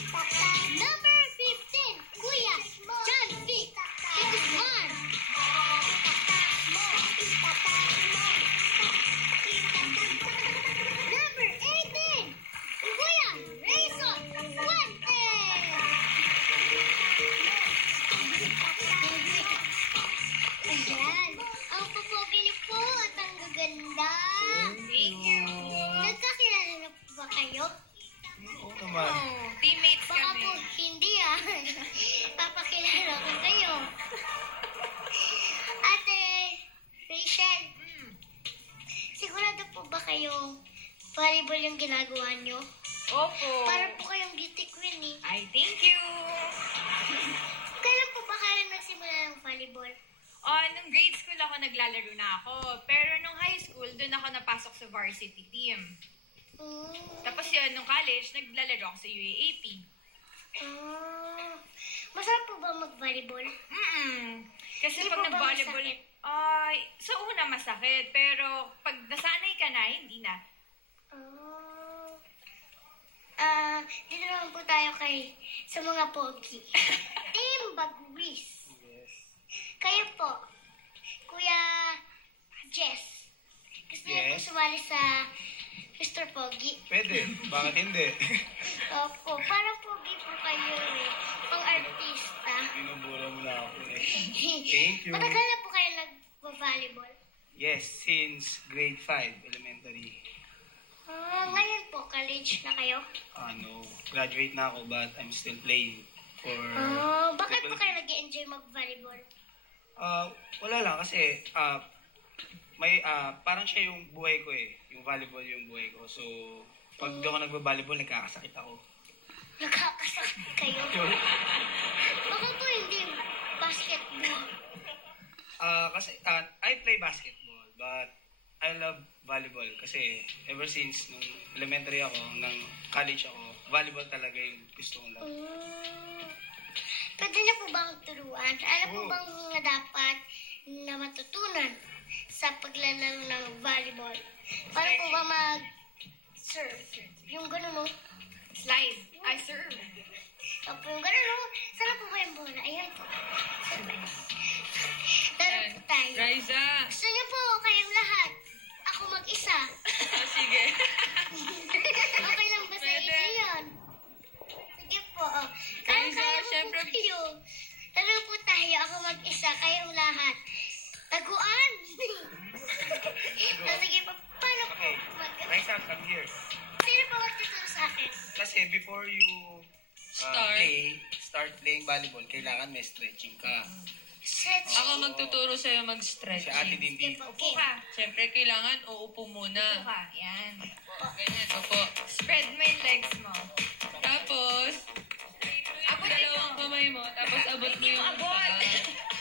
Number 15, Kuya John Vic Guzman. Number 18, Kuya Rayson Fuentes. Ayan. Ang pupogi niyo po at ang gaganda. Thank you. Nagkakilala na po ba kayo? Oo naman. Teammates Baka kami. po hindi Papakilala ko kayo. Ate Rachel, sigurado po ba kayong volleyball yung ginagawa nyo? Opo. Para po kayong beauty queen eh. Ay, thank you. Kailan po ba kayo nagsimula ng volleyball? Nung grade school ako, naglalaro na ako. Pero nung high school, doon ako napasok sa varsity team. Tapos yun, nung college, naglalaro ako sa UAAP. Masarap po ba mag-volleyball? Kasi Hindi pag po ba nag-volleyball, masakit? sa una masakit. Pero pag nasanay ka na, hindi na. Dito naman po tayo sa mga pogi. Team Bagwis. Yes. Kayo po, Kuya Jess. Gusto niyo po Yes. sumali sa Mr. Pogi? Pwede. Bakit hindi? Opo, parang pogi po kayo eh. Pang artista. Binubura mo na ako eh. Thank you. Matagal na po kayo nag-volleyball? Yes, since grade 5, elementary. Ngayon po, college na kayo? No. Graduate na ako but I'm still playing for... Bakit po kayo nag-enjoy mag-volleyball? Wala lang kasi parang siya yung buhay ko eh. Yung volleyball yung buhay ko. So, pag doon ako nagba-volleyball, nagkakasakit ako. Nagkakasakit kayo? Baka po hindi basketball. Kasi I play basketball but I love volleyball kasi ever since nung elementary ako, nang college ako, volleyball talaga yung gusto kong love. Pwede na po bang turuan? Ano po bang mga dapat na matutunan sa paglalaro ng volleyball? Para po ba mag-serve? Yung gano'n mo? Slide. I serve. Opo, yung gano'n mo? Sana po ba yung bola? Ayan po. Daro po tayo. Riza. Gusto niyo po kayong lahat? Ako mag-isa. Sige. Okay lang ba sa Pwede. inyo yun? Sige po. Kaysa, Kaya syempre- po kayo. Tara po tayo. Ako mag-isa. Kayong lahat. Taguan! Sige po. Paano po? Okay, Raisa, come here. Sino po magtuturo sa akin? Kasi before you start playing volleyball, kailangan may stretching ka. Stretch. Ako magtuturo sa'yo mag-stretch. Si Ate din Sige dito. po. Upo ka. Siyempre, kailangan uupo Upo muna. ka. Yan. Ganyan, upo. Spread mo yung legs mo. Tapos, Abot dalawang ito. kamay mo, tapos abot mo Hindi mo yung abot. paa.